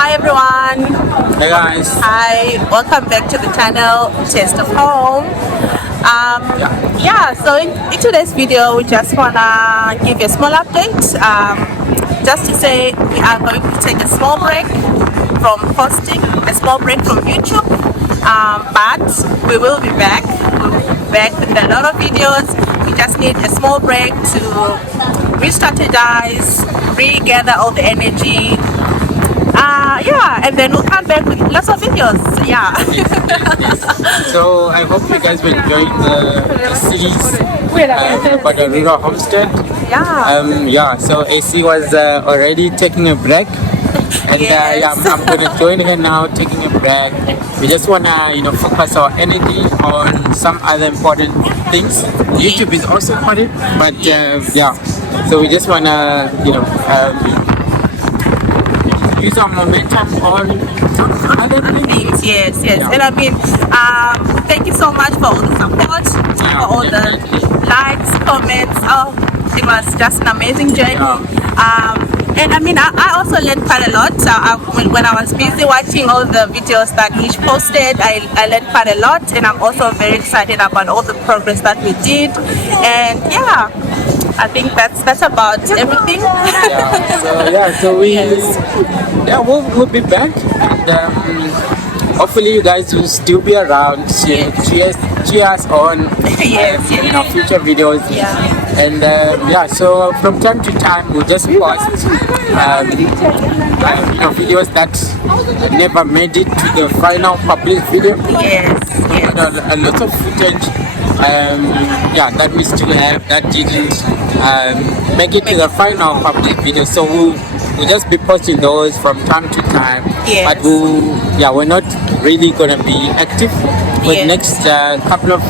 Hi everyone. Hey guys. Hi, welcome back to the channel Taste of Home. So in today's video we just wanna give you a small update. Just to say we are going to take a small break from posting, a small break from YouTube. But we will be back. We'll be back with a lot of videos. We just need a small break to re-strategize, regather all the energy. And then we'll come back with lots of videos. So I hope you guys will enjoy the series about the rural homestead. So AC was already taking a break. And I'm gonna join her now, taking a break. We just wanna, focus our energy on some other important things. YouTube is also important, but so we just wanna, use our momentum on other things. Yes. And I mean, thank you so much for all the support, for all the likes, comments. Oh, it was just an amazing journey. And I mean, I also learned quite a lot. When I was busy watching all the videos that Nish posted, I learned quite a lot, and I'm also very excited about all the progress that we did. And I think that's about everything. We'll be back, and hopefully you guys will still be around. Cheer us on. Future videos. And so from time to time we'll just post videos that never made it to the final published video. A lot of footage that we still have that didn't make it to the final public video, so we'll just be posting those from time to time. But we're not really gonna be active for the next couple of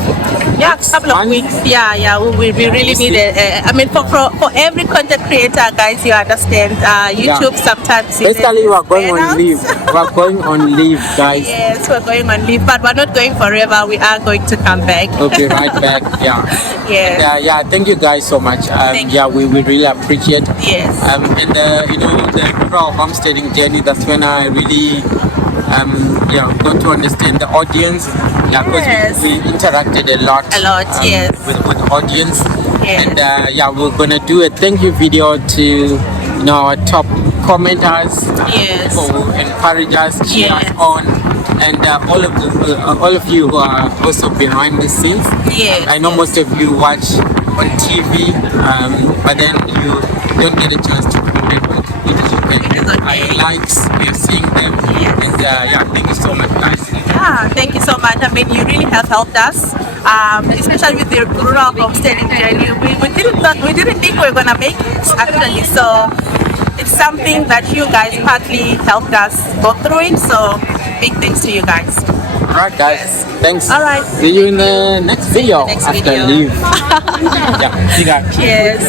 weeks. We really need it. I mean, for every content creator, guys, you understand, YouTube sometimes basically we're going on leave. We're going on leave, guys. Yes, we're going on leave, but we're not going forever. We are going to come back. We'll be right back. Thank you guys so much. We really appreciate. And the rural homesteading journey, that's when I really got to understand the audience. Because we interacted a lot with the audience. And we're gonna do a thank you video to our top commenters who encourage us, cheer us on, and all of you who are also behind the scenes. I know most of you watch on TV, but then you don't get a chance to comment on YouTube. Likes, we're seeing them, and thank you so much, guys. Thank you so much. I mean, you really have helped us, especially with the rural homesteading journey. We didn't think we were gonna make it actually. So it's something that you guys partly helped us go through it. So big thanks to you guys. Alright, guys. Thanks. Alright. See you in the next video after leave. See you guys. Cheers.